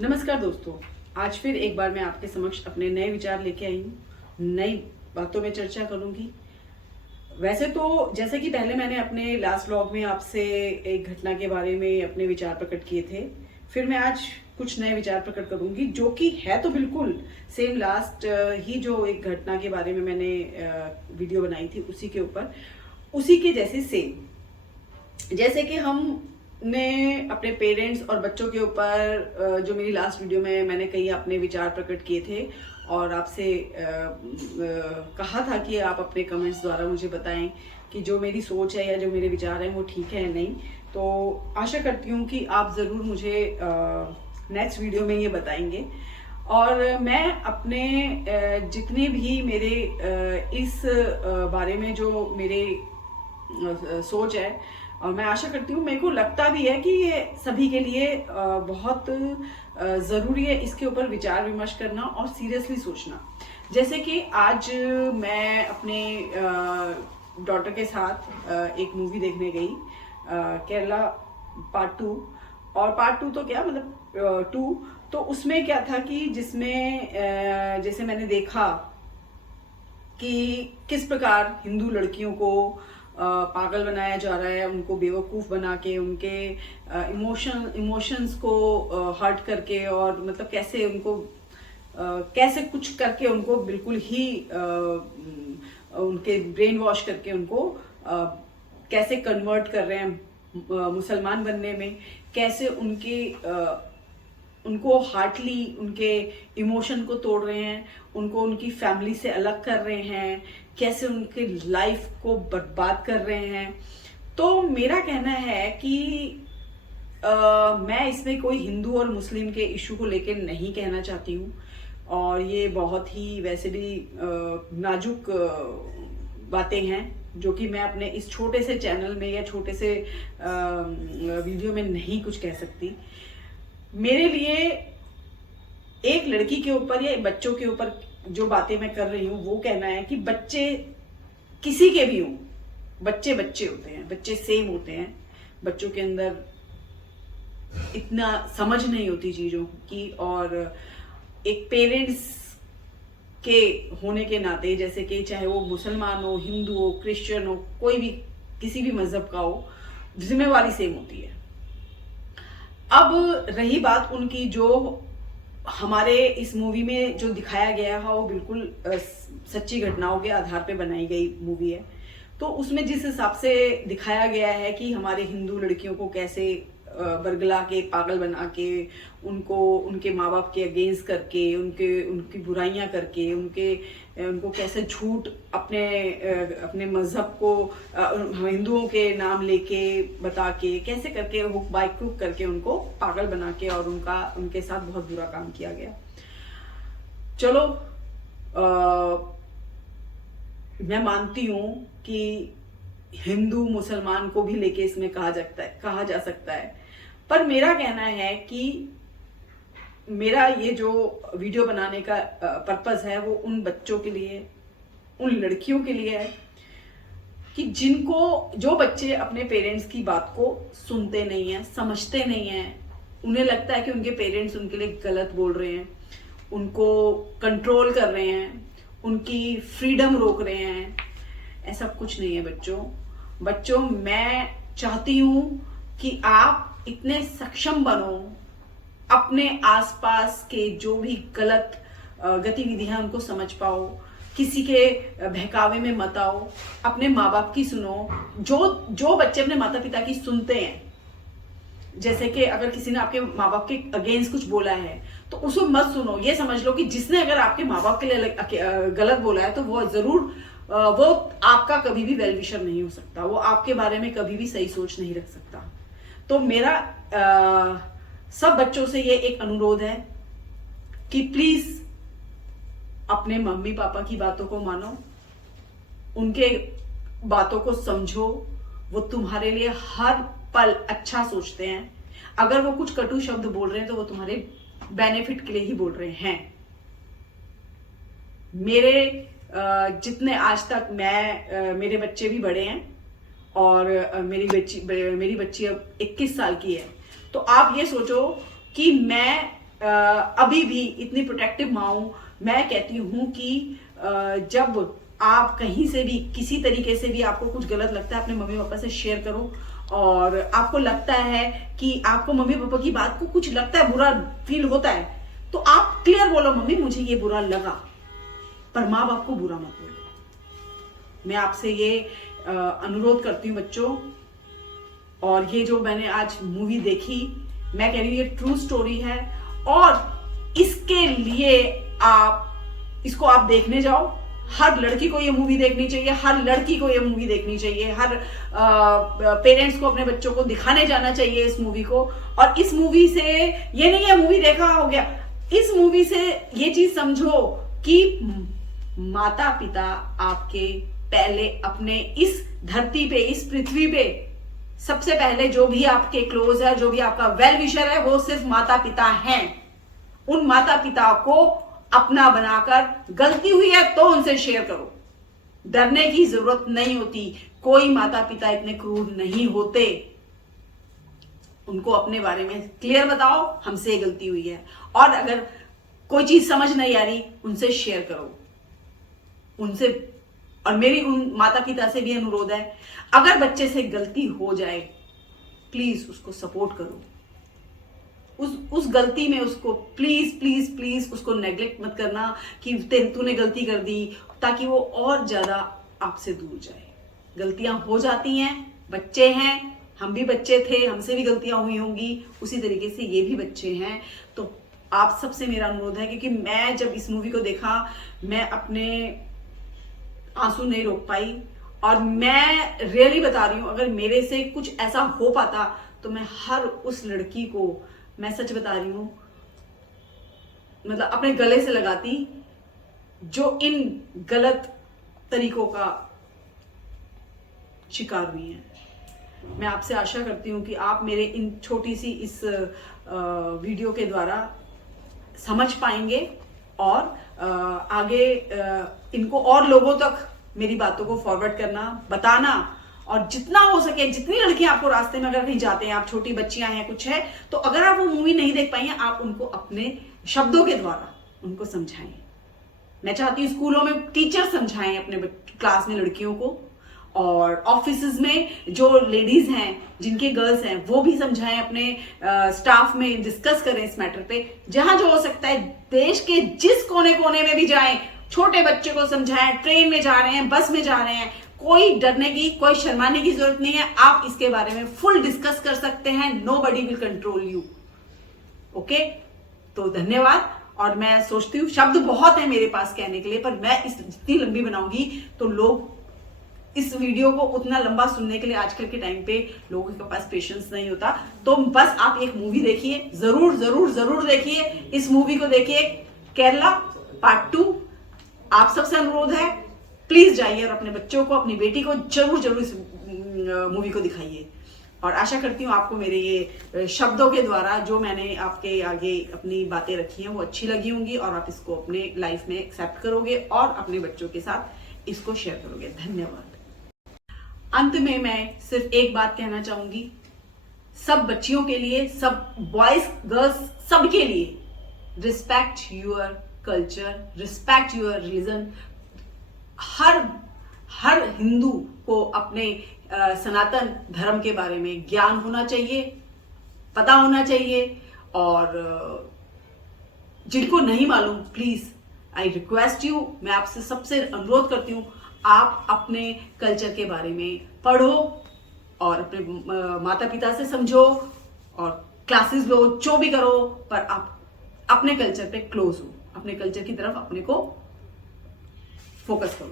नमस्कार दोस्तों, आज फिर एक बार मैं आपके समक्ष अपने नए विचार लेके आई हूँ। नई बातों में चर्चा करूंगी। वैसे तो जैसे कि पहले मैंने अपने लास्ट व्लॉग में आपसे एक घटना के बारे में अपने विचार प्रकट किए थे, फिर मैं आज कुछ नए विचार प्रकट करूंगी जो कि है तो बिल्कुल सेम लास्ट ही जो एक घटना के बारे में मैंने वीडियो बनाई थी उसी के ऊपर, उसी के जैसे सेम। जैसे कि हमने अपने पेरेंट्स और बच्चों के ऊपर जो मेरी लास्ट वीडियो में मैंने कई अपने विचार प्रकट किए थे और आपसे कहा था कि आप अपने कमेंट्स द्वारा मुझे बताएं कि जो मेरी सोच है या जो मेरे विचार हैं वो ठीक है या नहीं। तो आशा करती हूँ कि आप ज़रूर मुझे नेक्स्ट वीडियो में ये बताएंगे। और मैं अपने जितने भी मेरे इस बारे में जो मेरे सोच है, और मैं आशा करती हूँ, मेरे को लगता भी है कि ये सभी के लिए बहुत ज़रूरी है इसके ऊपर विचार विमर्श करना और सीरियसली सोचना। जैसे कि आज मैं अपने डॉटर के साथ एक मूवी देखने गई, केरला पार्ट 2। और पार्ट 2 तो क्या मतलब 2, तो उसमें क्या था कि जिसमें जैसे मैंने देखा कि किस प्रकार हिंदू लड़कियों को पागल बनाया जा रहा है, उनको बेवकूफ़ बना के, उनके इमोशंस को हर्ट करके, और मतलब कैसे उनको कैसे कुछ करके उनको बिल्कुल ही उनके ब्रेन वॉश करके उनको कैसे कन्वर्ट कर रहे हैं मुसलमान बनने में, कैसे उनको हार्टली उनके इमोशन को तोड़ रहे हैं, उनको उनकी फैमिली से अलग कर रहे हैं, कैसे उनके लाइफ को बर्बाद कर रहे हैं। तो मेरा कहना है कि मैं इसमें कोई हिंदू और मुस्लिम के इशू को लेकर नहीं कहना चाहती हूँ, और ये बहुत ही वैसे भी नाजुक बातें हैं जो कि मैं अपने इस छोटे से चैनल में या छोटे से वीडियो में नहीं कुछ कह सकती। मेरे लिए एक लड़की के ऊपर या बच्चों के ऊपर जो बातें मैं कर रही हूँ वो कहना है कि बच्चे किसी के भी हों, बच्चे बच्चे होते हैं, बच्चे सेम होते हैं। बच्चों के अंदर इतना समझ नहीं होती चीज़ों की, और एक पेरेंट्स के होने के नाते, जैसे कि चाहे वो मुसलमान हो, हिंदू हो, क्रिश्चियन हो, कोई भी किसी भी मजहब का हो, जिम्मेवारी सेम होती है। अब रही बात उनकी, जो हमारे इस मूवी में जो दिखाया गया है वो बिल्कुल सच्ची घटनाओं के आधार पे बनाई गई मूवी है। तो उसमें जिस हिसाब से दिखाया गया है कि हमारे हिंदू लड़कियों को कैसे बरगला के, पागल बना के, उनको उनके माँ बाप के अगेंस्ट करके, उनकी बुराइयां करके, उनको कैसे झूठ अपने मजहब को हिंदुओं के नाम लेके बता के, कैसे करके हुक बाय क्रुक करके उनको पागल बना के, और उनके साथ बहुत बुरा काम किया गया। चलो, मैं मानती हूं कि हिंदू मुसलमान को भी लेके इसमें कहा जा सकता है, पर मेरा कहना है कि मेरा ये जो वीडियो बनाने का पर्पस है वो उन बच्चों के लिए, उन लड़कियों के लिए है कि जो बच्चे अपने पेरेंट्स की बात को सुनते नहीं हैं, समझते नहीं हैं, उन्हें लगता है कि उनके पेरेंट्स उनके लिए गलत बोल रहे हैं, उनको कंट्रोल कर रहे हैं, उनकी फ्रीडम रोक रहे हैं। ऐसा कुछ नहीं है बच्चों, मैं चाहती हूं कि आप इतने सक्षम बनो, अपने आसपास के जो भी गलत गतिविधियां उनको समझ पाओ, किसी के बहकावे में मत आओ, अपने माँ बाप की सुनो। जो बच्चे अपने माता पिता की सुनते हैं, जैसे कि अगर किसी ने आपके माँ बाप के अगेंस्ट कुछ बोला है तो उसको मत सुनो। ये समझ लो कि जिसने अगर आपके माँ बाप के लिए गलत बोला है तो वो जरूर वो आपका कभी भी वेल विशर नहीं हो सकता, वो आपके बारे में कभी भी सही सोच नहीं रख सकता। तो मेरा सब बच्चों से ये एक अनुरोध है कि प्लीज अपने मम्मी पापा की बातों को मानो, उनके बातों को समझो। वो तुम्हारे लिए हर पल अच्छा सोचते हैं। अगर वो कुछ कटु शब्द बोल रहे हैं तो वो तुम्हारे बेनिफिट के लिए ही बोल रहे हैं। मेरे जितने आज तक मेरे बच्चे भी बड़े हैं, और मेरी बच्ची अब 21 साल की है। तो आप ये सोचो कि मैं अभी भी इतनी प्रोटेक्टिव माँ हूं। मैं कहती हूं कि जब आप कहीं से भी किसी तरीके से भी आपको कुछ गलत लगता है, अपने मम्मी पापा से शेयर करो। और आपको लगता है कि आपको मम्मी पापा की बात को कुछ लगता है, बुरा फील होता है, तो आप क्लियर बोलो, मम्मी मुझे ये बुरा लगा, पर माँ बाप को बुरा मत बोलो। मैं आपसे ये अनुरोध करती हूँ बच्चों। और ये जो मैंने आज मूवी देखी, मैं कह रही हूँ ये ट्रू स्टोरी है, और इसके लिए इसको आप देखने जाओ। हर लड़की को ये मूवी देखनी चाहिए, हर लड़की को ये मूवी देखनी चाहिए, हर पेरेंट्स को अपने बच्चों को दिखाने जाना चाहिए इस मूवी को। और इस मूवी से ये नहीं है मूवी देखा हो गया, इस मूवी से ये चीज समझो कि माता पिता आपके पहले अपने इस धरती पे, इस पृथ्वी पे सबसे पहले जो भी आपके क्लोज है, जो भी आपका वेल विशर है, वो सिर्फ माता पिता हैं। उन माता पिता को अपना बनाकर, गलती हुई है तो उनसे शेयर करो, डरने की जरूरत नहीं होती। कोई माता पिता इतने क्रूर नहीं होते। उनको अपने बारे में क्लियर बताओ, हमसे ये गलती हुई है। और अगर कोई चीज समझ नहीं आ रही, उनसे शेयर करो, उनसे। और मेरी उन माता पिता से भी अनुरोध है, अगर बच्चे से गलती हो जाए, प्लीज उसको सपोर्ट करो। उस गलती में उसको प्लीज प्लीज प्लीज उसको नेग्लेक्ट मत करना कि तूने गलती कर दी, ताकि वो और ज्यादा आपसे दूर जाए। गलतियां हो जाती हैं, बच्चे हैं, हम भी बच्चे थे, हमसे भी गलतियां हुई होंगी, उसी तरीके से ये भी बच्चे हैं। तो आप सबसे मेरा अनुरोध है, क्योंकि मैं जब इस मूवी को देखा, मैं अपने आंसू नहीं रोक पाई। और मैं रियली बता रही हूं, अगर मेरे से कुछ ऐसा हो पाता तो मैं हर उस लड़की को, मैं सच बता रही हूं, मतलब अपने गले से लगाती जो इन गलत तरीकों का शिकार हुई है। मैं आपसे आशा करती हूं कि आप मेरे इन छोटी सी इस वीडियो के द्वारा समझ पाएंगे, और आगे इनको और लोगों तक मेरी बातों को फॉरवर्ड करना, बताना। और जितना हो सके, जितनी लड़कियां आपको रास्ते में अगर कहीं जाते हैं, आप छोटी बच्चियां हैं, कुछ है, तो अगर आप वो मूवी नहीं देख पाई हैं, आप उनको अपने शब्दों के द्वारा उनको समझाएं। मैं चाहती हूँ स्कूलों में टीचर समझाएं अपने क्लास में लड़कियों को, और ऑफिसेज में जो लेडीज हैं, जिनके गर्ल्स हैं, वो भी समझाएं, अपने स्टाफ में डिस्कस करें इस मैटर पे। जहां जो हो सकता है, देश के जिस कोने कोने में भी जाएं, छोटे बच्चे को समझाएं। ट्रेन में जा रहे हैं, बस में जा रहे हैं, कोई डरने की, कोई शर्माने की जरूरत नहीं है। आप इसके बारे में फुल डिस्कस कर सकते हैं। Nobody will control you. Okay, तो धन्यवाद। और मैं सोचती हूँ शब्द बहुत है मेरे पास कहने के लिए, पर मैं इस जितनी लंबी बनाऊंगी तो लोग इस वीडियो को उतना लंबा सुनने के लिए आजकल के टाइम पे लोगों के पास पेशेंस नहीं होता। तो बस आप एक मूवी देखिए, जरूर जरूर जरूर देखिए, इस मूवी को देखिए, केरला पार्ट 2। आप सबसे अनुरोध है, प्लीज जाइए और अपने बच्चों को, अपनी बेटी को जरूर जरूर इस मूवी को दिखाइए। और आशा करती हूँ आपको मेरे ये शब्दों के द्वारा जो मैंने आपके आगे अपनी बातें रखी हैं वो अच्छी लगी होंगी, और आप इसको अपने लाइफ में एक्सेप्ट करोगे और अपने बच्चों के साथ इसको शेयर करोगे। धन्यवाद। अंत में मैं सिर्फ एक बात कहना चाहूंगी, सब बच्चियों के लिए, सब बॉयज गर्ल्स सबके लिए, respect your culture, respect your religion. हर हिंदू को अपने सनातन धर्म के बारे में ज्ञान होना चाहिए, पता होना चाहिए। और जिनको नहीं मालूम, प्लीज आई रिक्वेस्ट यू, मैं आपसे सबसे अनुरोध करती हूँ, आप अपने कल्चर के बारे में पढ़ो और अपने माता पिता से समझो और क्लासेस लो, जो भी करो, पर आप अपने कल्चर पे क्लोज हो, अपने कल्चर की तरफ अपने को फोकस करो।